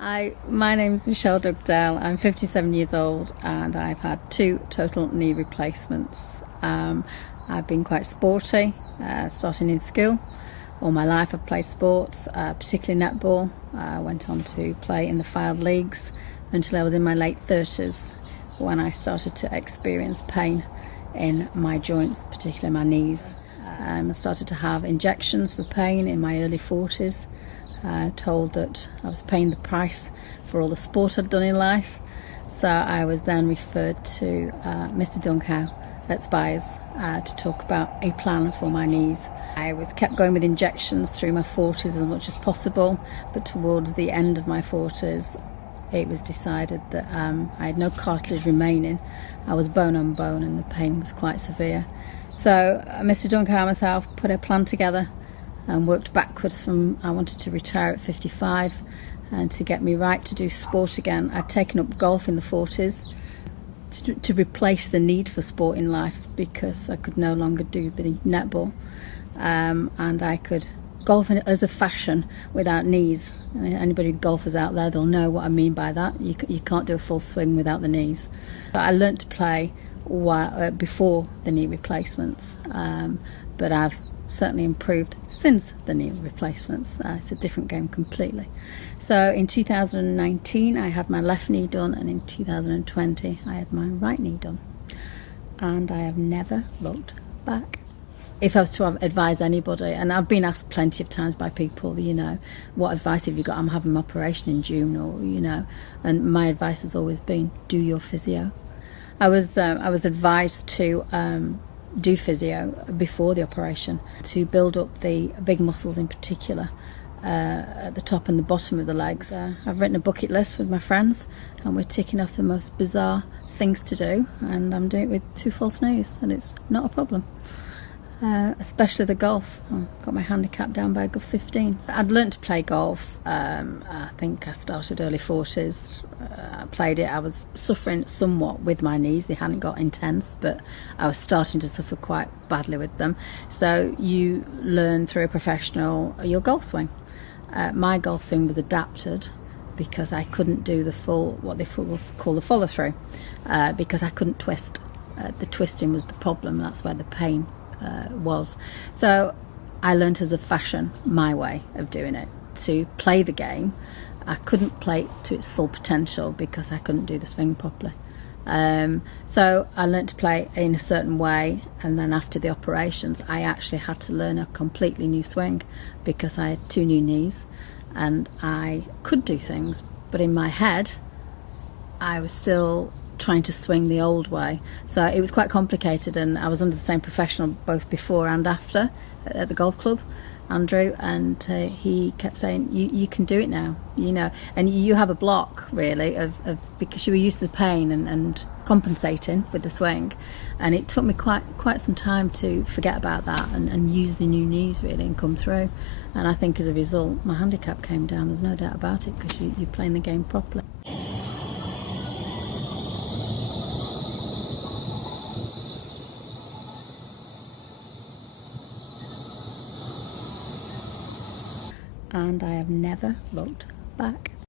My name's Michele Dugdale. I'm 57 years old and I've had 2 total knee replacements. I've been quite sporty, starting in school. All my life I've played sports, particularly netball. I went on to play in the Fylde leagues until I was in my late 30s when I started to experience pain in my joints, particularly my knees. I started to have injections for pain in my early 40s. Told that I was paying the price for all the sport I'd done in life. So I was then referred to Mr. Dugdale at Spires to talk about a plan for my knees. I was kept going with injections through my 40s as much as possible, but towards the end of my 40s it was decided that I had no cartilage remaining. I was bone on bone and the pain was quite severe. So Mr. Dugdale and myself put a plan together and worked backwards from I wanted to retire at 55 and to get me right to do sport again. I'd taken up golf in the 40s to replace the need for sport in life because I could no longer do the netball, and I could golf as a fashion without knees. Anybody golfers out there, they'll know what I mean by that. You can't do a full swing without the knees. But I learnt to play before the knee replacements, but I've certainly improved since the knee replacements. It's a different game completely. So in 2019 I had my left knee done, and in 2020 I had my right knee done, and I have never looked back. If I was to advise anybody, and I've been asked plenty of times by people, what advice have you got? I'm having an operation in June, or and my advice has always been do your physio. I was advised to do physio before the operation to build up the big muscles in particular at the top and the bottom of the legs. I've written a bucket list with my friends and we're ticking off the most bizarre things to do, and I'm doing it with 2 false knees and it's not a problem. Especially the golf. I've got my handicap down by a good 15. I'd learnt to play golf. I think I started early 40s. I played it. I was suffering somewhat with my knees. They hadn't got intense, but I was starting to suffer quite badly with them. So you learn through a professional your golf swing. My golf swing was adapted because I couldn't do the full, what they call the follow through, because I couldn't twist. The twisting was the problem. That's where the pain was. So I learnt as a fashion my way of doing it, to play the game. I couldn't play it to its full potential because I couldn't do the swing properly. So I learnt to play in a certain way, and then after the operations I actually had to learn a completely new swing because I had 2 new knees and I could do things, but in my head I was still trying to swing the old way. So it was quite complicated, and I was under the same professional both before and after at the golf club, Andrew, and he kept saying you can do it now, and you have a block really of because you were used to the pain and compensating with the swing, and it took me quite some time to forget about that and use the new knees really and come through. And I think as a result my handicap came down, there's no doubt about it, because you're playing the game properly. And I have never looked back.